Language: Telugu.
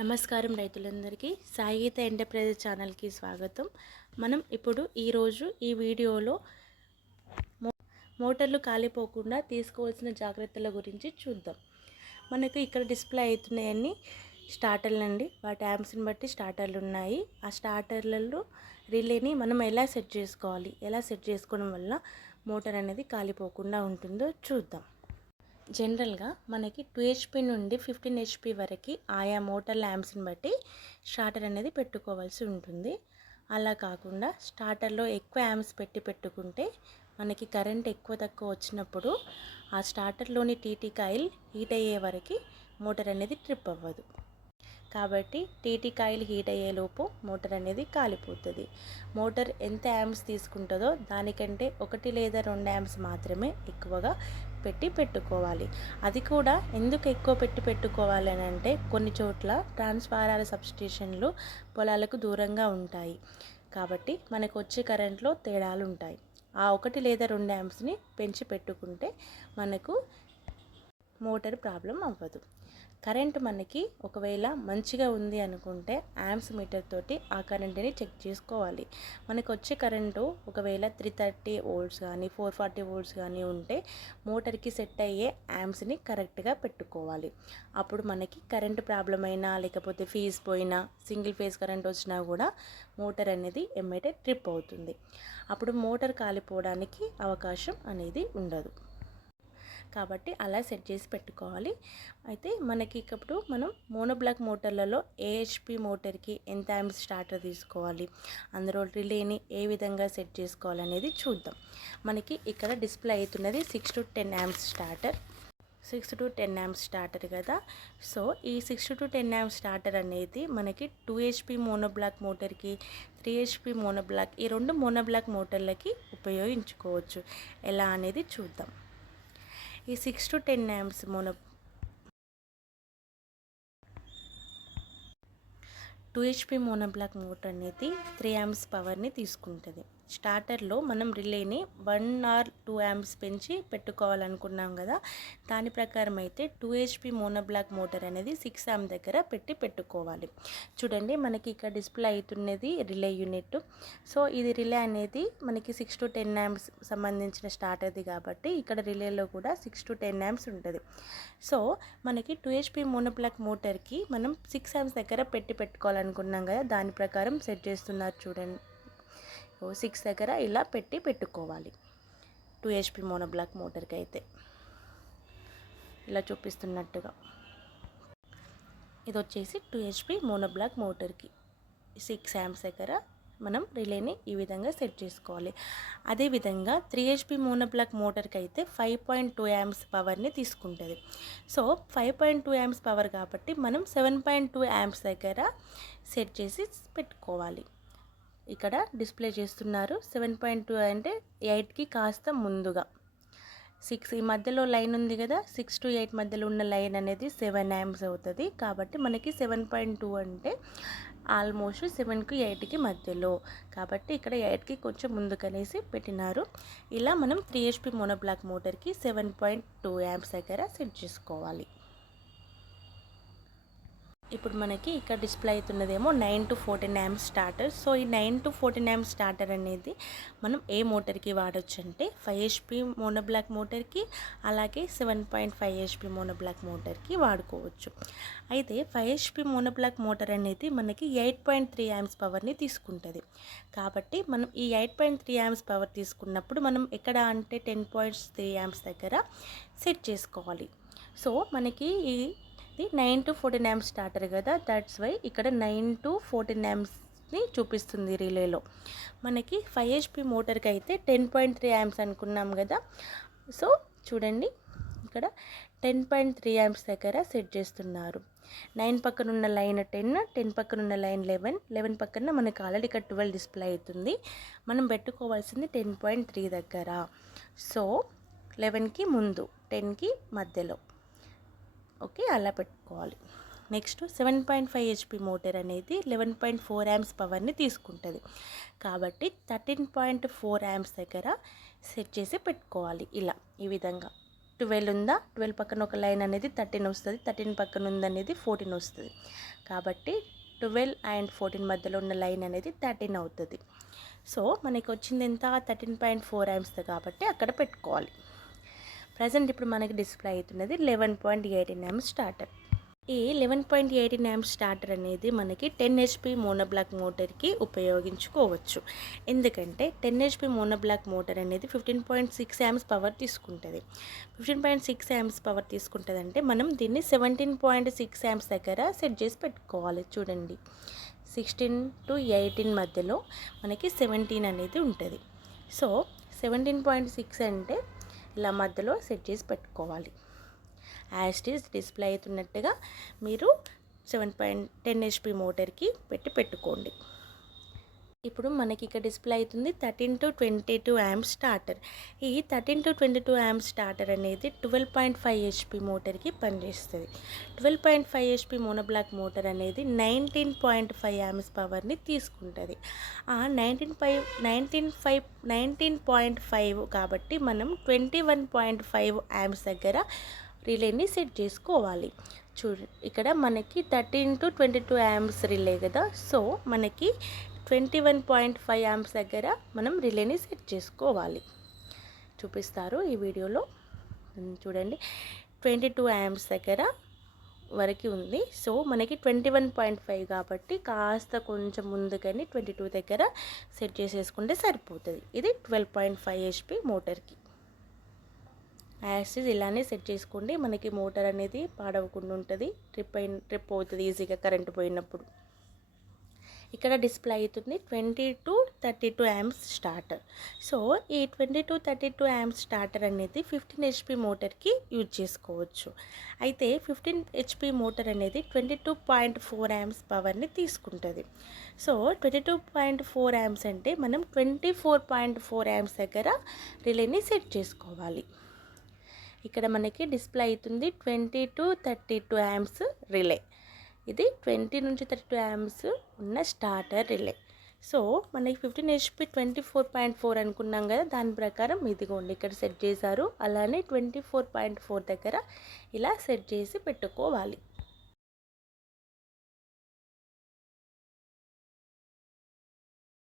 నమస్కారం రైతులందరికీ. సాయిగీత ఎంటర్ప్రైజెస్ ఛానల్కి స్వాగతం. మనం ఇప్పుడు ఈరోజు ఈ వీడియోలో మోటార్లు కాలిపోకుండా తీసుకోవాల్సిన జాగ్రత్తల గురించి చూద్దాం. మనకు ఇక్కడ డిస్ప్లే అవుతున్నాయని స్టార్టర్లు అండి వాటి యామ్స్ని బట్టి స్టార్టర్లు ఉన్నాయి. ఆ స్టార్టర్లలో రిలేని మనం ఎలా సెట్ చేసుకోవాలి? ఎలా సెట్ చేసుకోవడం వల్ల మోటార్ అనేది కాలిపోకుండా ఉంటుందో చూద్దాం. జనరల్గా మనకి టూ హెచ్పి నుండి ఫిఫ్టీన్ హెచ్పి వరకు ఆయా మోటార్ ల్యాంప్స్ని బట్టి స్టార్టర్ అనేది పెట్టుకోవాల్సి ఉంటుంది. అలా కాకుండా స్టార్టర్లో ఎక్కువ యాంప్స్ పెట్టి పెట్టుకుంటే మనకి కరెంట్ ఎక్కువ తక్కువ వచ్చినప్పుడు ఆ స్టార్టర్లోని టీటీ కాయిల్ హీట్ అయ్యే వరకు మోటార్ అనేది ట్రిప్ అవ్వదు. కాబట్టి టీటీ కాయిల్ హీట్ అయ్యేలోపు మోటార్ అనేది కాలిపోతుంది. మోటార్ ఎంత యాంప్స్ తీసుకుంటుందో దానికంటే ఒకటి లేదా రెండు యాంప్స్ మాత్రమే ఎక్కువగా పెట్టి పెట్టుకోవాలి. అది కూడా ఎందుకు ఎక్కువ పెట్టి పెట్టుకోవాలి అని అంటే కొన్ని చోట్ల ట్రాన్స్ఫారాల సబ్స్టేషన్లు పొలాలకు దూరంగా ఉంటాయి. కాబట్టి మనకు వచ్చే కరెంట్లో తేడాలు ఉంటాయి. ఆ ఒకటి లేదా రెండు యాంప్స్ని పెంచి పెట్టుకుంటే మనకు మోటార్ ప్రాబ్లం అవ్వదు. కరెంట్ మనకి ఒకవేళ మంచిగా ఉంది అనుకుంటే యాంప్స్ మీటర్ తోటి ఆ కరెంట్ని చెక్ చేసుకోవాలి. మనకు వచ్చే కరెంటు ఒకవేళ త్రీ థర్టీ వోల్ట్స్ కానీ ఫోర్ ఫార్టీ వోల్ట్స్ కానీ ఉంటే మోటార్కి సెట్ అయ్యే యాంప్స్ని కరెక్ట్గా పెట్టుకోవాలి. అప్పుడు మనకి కరెంటు ప్రాబ్లం అయినా లేకపోతే ఫీజ్ పోయినా సింగిల్ ఫేజ్ కరెంట్ వచ్చినా కూడా మోటార్ అనేది ఎమ్మటే ట్రిప్ అవుతుంది. అప్పుడు మోటార్ కాలిపోవడానికి అవకాశం అనేది ఉండదు. కాబట్టి అలా సెట్ చేసి పెట్టుకోవాలి. అయితే మనకి ఇప్పుడు మనం మోనోబ్లాక్ మోటార్లలో ఏహెచ్పి మోటార్కి ఎంత యామ్స్ స్టార్టర్ తీసుకోవాలి అందులో రిలేని ఏ విధంగా సెట్ చేసుకోవాలనేది చూద్దాం. మనకి ఇక్కడ డిస్ప్లే అవుతున్నది six to ten amps starter. Six to ten amps starter కదా. సో ఈ six to ten amps starter అనేది మనకి టూ హెచ్పి మోనోబ్లాక్ మోటార్కి త్రీ హెచ్పి మోనోబ్లాక్ ఈ రెండు మోనోబ్లాక్ మోటార్లకి ఉపయోగించుకోవచ్చు. ఎలా అనేది చూద్దాం. ఈ six to ten amps mono two HP monoblock motor అనేది త్రీ యాంప్స్ పవర్ని తీసుకుంటుంది. స్టార్టర్లో మనం రిలేని వన్ ఆర్ టూ యాంప్స్ పెంచి పెట్టుకోవాలనుకున్నాం కదా దాని ప్రకారం అయితే టూ హెచ్పి మోనోబ్లాక్ మోటార్ అనేది సిక్స్ యాంప్ దగ్గర పెట్టి పెట్టుకోవాలి. చూడండి మనకి ఇక్కడ డిస్ప్లే అవుతున్నది రిలే యూనిట్. సో ఇది రిలే అనేది మనకి సిక్స్ టు టెన్ యాంప్స్ సంబంధించిన స్టార్టర్ది కాబట్టి ఇక్కడ రిలేలో కూడా సిక్స్ టు టెన్ యాంప్స్ ఉంటుంది. సో మనకి టూ హెచ్పి మోనోబ్లాక్ మోటార్కి మనం సిక్స్ యాంప్స్ దగ్గర పెట్టి పెట్టుకోవాలనుకున్నాం కదా దాని ప్రకారం సెట్ చేస్తున్నారు చూడండి. సిక్స్ దగ్గర ఇలా పెట్టి పెట్టుకోవాలి. టూ హెచ్పి మోనోబ్లాక్ మోటార్కి అయితే ఇలా చూపిస్తున్నట్టుగా. ఇది వచ్చేసి టూ హెచ్పి మోనోబ్లాక్ మోటార్కి. సిక్స్ యాంప్స్ దగ్గర మనం రిలేని ఈ విధంగా సెట్ చేసుకోవాలి. అదేవిధంగా త్రీ హెచ్పి మోనోబ్లాక్ మోటార్కి అయితే ఫైవ్ పాయింట్ టూ యాంప్స్ పవర్ని తీసుకుంటుంది. So five point two amps power కాబట్టి మనం సెవెన్ పాయింట్ టూ యాంప్స్ దగ్గర సెట్ చేసి పెట్టుకోవాలి. ఇక్కడ డిస్ప్లే చేస్తున్నారు. సెవెన్ పాయింట్ టూ అంటే ఎయిట్కి కాస్త ముందుగా. సిక్స్ ఈ మధ్యలో లైన్ ఉంది కదా సిక్స్ టు ఎయిట్ మధ్యలో ఉన్న లైన్ అనేది సెవెన్ యాంప్స్ అవుతుంది. కాబట్టి మనకి సెవెన్ పాయింట్ టూ అంటే ఆల్మోస్ట్ సెవెన్కి ఎయిట్కి మధ్యలో. కాబట్టి ఇక్కడ ఎయిట్కి కొంచెం ముందుకనేసి పెట్టినారు. ఇలా మనం త్రీ హెచ్పి మోనోబ్లాక్ మోటార్కి సెవెన్ పాయింట్ టూ యామ్స్ దగ్గర సెట్ చేసుకోవాలి. ఇప్పుడు మనకి ఇక్కడ display అవుతున్నదేమో nine to fourteen amps starter. So ఈ nine to fourteen amps starter అనేది మనం ఏ మోటార్కి వాడచ్చు అంటే ఫైవ్ హెచ్పి మోనోబ్లాక్ మోటార్కి అలాగే seven point five HP monoblock మోటార్కి వాడుకోవచ్చు. అయితే ఫైవ్ హెచ్పి మోనోబ్లాక్ మోటార్ అనేది మనకి ఎయిట్ పాయింట్ త్రీ యాంప్స్ పవర్ని తీసుకుంటుంది. కాబట్టి మనం ఈ eight point three amps power తీసుకున్నప్పుడు మనం ఎక్కడ అంటే టెన్ పాయింట్స్ త్రీ యాంప్స్ దగ్గర సెట్ చేసుకోవాలి. సో మనకి ఈ ఇది nine to fourteen amps starter కదా. దట్స్ వై ఇక్కడ నైన్ టు ఫోర్టీన్ యాంప్స్ని చూపిస్తుంది రిలేలో. మనకి ఫైవ్ హెచ్పి మోటార్కి అయితే టెన్ పాయింట్ త్రీ యాంప్స్ అనుకున్నాం కదా. సో చూడండి ఇక్కడ టెన్ పాయింట్ త్రీ యాంప్స్ దగ్గర సెట్ చేస్తున్నారు. నైన్ పక్కన ఉన్న లైన్ టెన్ టెన్ పక్కన ఉన్న లైన్ లెవెన్ లెవెన్ పక్కన మనకు ఆల్రెడీ ఇక్కడ ట్వెల్వ్ డిస్ప్లే అవుతుంది. మనం పెట్టుకోవాల్సింది టెన్ పాయింట్ త్రీ దగ్గర. సో లెవెన్కి ముందు టెన్కి మధ్యలో. ఓకే అలా పెట్టుకోవాలి. Next seven point five HP motor అనేది లెవెన్ పాయింట్ ఫోర్ యాంప్స్ పవర్ని తీసుకుంటుంది. కాబట్టి థర్టీన్ పాయింట్ ఫోర్ యాంప్స్ దగ్గర సెట్ చేసి పెట్టుకోవాలి ఇలా ఈ విధంగా. ట్వెల్వ్ ఉందా? ట్వెల్వ్ పక్కన ఒక లైన్ అనేది థర్టీన్ వస్తుంది థర్టీన్ పక్కన ఉందనేది ఫోర్టీన్ వస్తుంది. కాబట్టి ట్వెల్వ్ అండ్ ఫోర్టీన్ మధ్యలో ఉన్న లైన్ అనేది థర్టీన్ అవుతుంది. సో మనకి వచ్చింది ఎంత? థర్టీన్ పాయింట్ ఫోర్ యామ్స్ కాబట్టి అక్కడ పెట్టుకోవాలి. ప్రజెంట్ ఇప్పుడు మనకి డిస్ప్లే అవుతున్నది eleven point eighteen amps starter. ఈ eleven point eighteen amps starter అనేది మనకి టెన్ హెచ్పి మోనోబ్లాక్ మోటార్కి ఉపయోగించుకోవచ్చు. ఎందుకంటే టెన్ హెచ్పి మోనోబ్లాక్ మోటార్ అనేది fifteen point six amps power తీసుకుంటుంది. Fifteen point six amps power తీసుకుంటుంది అంటే మనం దీన్ని సెవెంటీన్ పాయింట్ సిక్స్ యామ్స్ దగ్గర సెట్ చేసి పెట్టుకోవాలి. చూడండి. సిక్స్టీన్ టు ఎయిటీన్ మధ్యలో మనకి సెవెంటీన్ అనేది ఉంటుంది. సో సెవెంటీన్ పాయింట్ సిక్స్ అంటే ఇలా మధ్యలో సెట్ చేసి పెట్టుకోవాలి. యాస్టీస్ డిస్ప్లే అవుతున్నట్టుగా మీరు సెవెన్ పాయింట్ టెన్ హెచ్పి మోటార్కి పెట్టి పెట్టుకోండి. ఇప్పుడు మనకి ఇక్కడ డిస్ప్లే అవుతుంది thirteen to twenty two amp starter. ఈ thirteen to twenty two amp starter అనేది ట్వెల్వ్ పాయింట్ ఫైవ్ హెచ్పి మోటార్కి పనిచేస్తుంది. Twelve point five HP monoblock motor అనేది నైన్టీన్ పాయింట్ ఫైవ్ యామ్స్ పవర్ని తీసుకుంటుంది. ఆ nineteen five nineteen five nineteen point five కాబట్టి మనం twenty one point five amps దగ్గర రిలేని సెట్ చేసుకోవాలి. చూ ఇక్కడ మనకి thirteen to twenty two amps relay కదా సో మనకి twenty one point five amps దగ్గర మనం రిలేని సెట్ చేసుకోవాలి. చూపిస్తారు ఈ వీడియోలో. చూడండి. ట్వంటీ టూ యాంప్స్ దగ్గర వరకు ఉంది. సో మనకి ట్వంటీ వన్ పాయింట్ ఫైవ్ కాబట్టి కాస్త కొంచెం ముందుకని ట్వంటీ టూ దగ్గర సెట్ చేసేసుకుంటే సరిపోతుంది. ఇది ట్వెల్వ్ పాయింట్ ఫైవ్ హెచ్పి మోటార్కి. యాక్సిస్ ఇలానే సెట్ చేసుకోండి. మనకి మోటార్ అనేది పాడవకుండా ఉంటుంది. ట్రిప్ అయిన ట్రిప్ అవుతుంది ఈజీగా కరెంట్ పోయినప్పుడు. ఇక్కడ డిస్ప్లే అవుతుంది twenty to thirty two amps starter. So ఈ twenty to thirty two amps starter అనేది ఫిఫ్టీన్ హెచ్పి మోటార్కి యూజ్ చేసుకోవచ్చు. అయితే ఫిఫ్టీన్ హెచ్పి మోటార్ అనేది twenty two point four amps పవర్ని తీసుకుంటుంది. So twenty two point four amps అంటే మనం twenty four point four amps దగ్గర రిలేని సెట్ చేసుకోవాలి. ఇక్కడ మనకి డిస్ప్లే అవుతుంది twenty to thirty two amps relay. ఇది ట్వంటీ నుంచి థర్టీ టూ యామ్స్ ఉన్న స్టార్టర్ రిలే. సో మనకి fifteen HP twenty four point four అనుకున్నాం కదా దాని ప్రకారం ఇదిగోండి ఇక్కడ సెట్ చేశారు. అలానే ట్వంటీ ఫోర్ పాయింట్ ఫోర్ దగ్గర ఇలా సెట్ చేసి పెట్టుకోవాలి.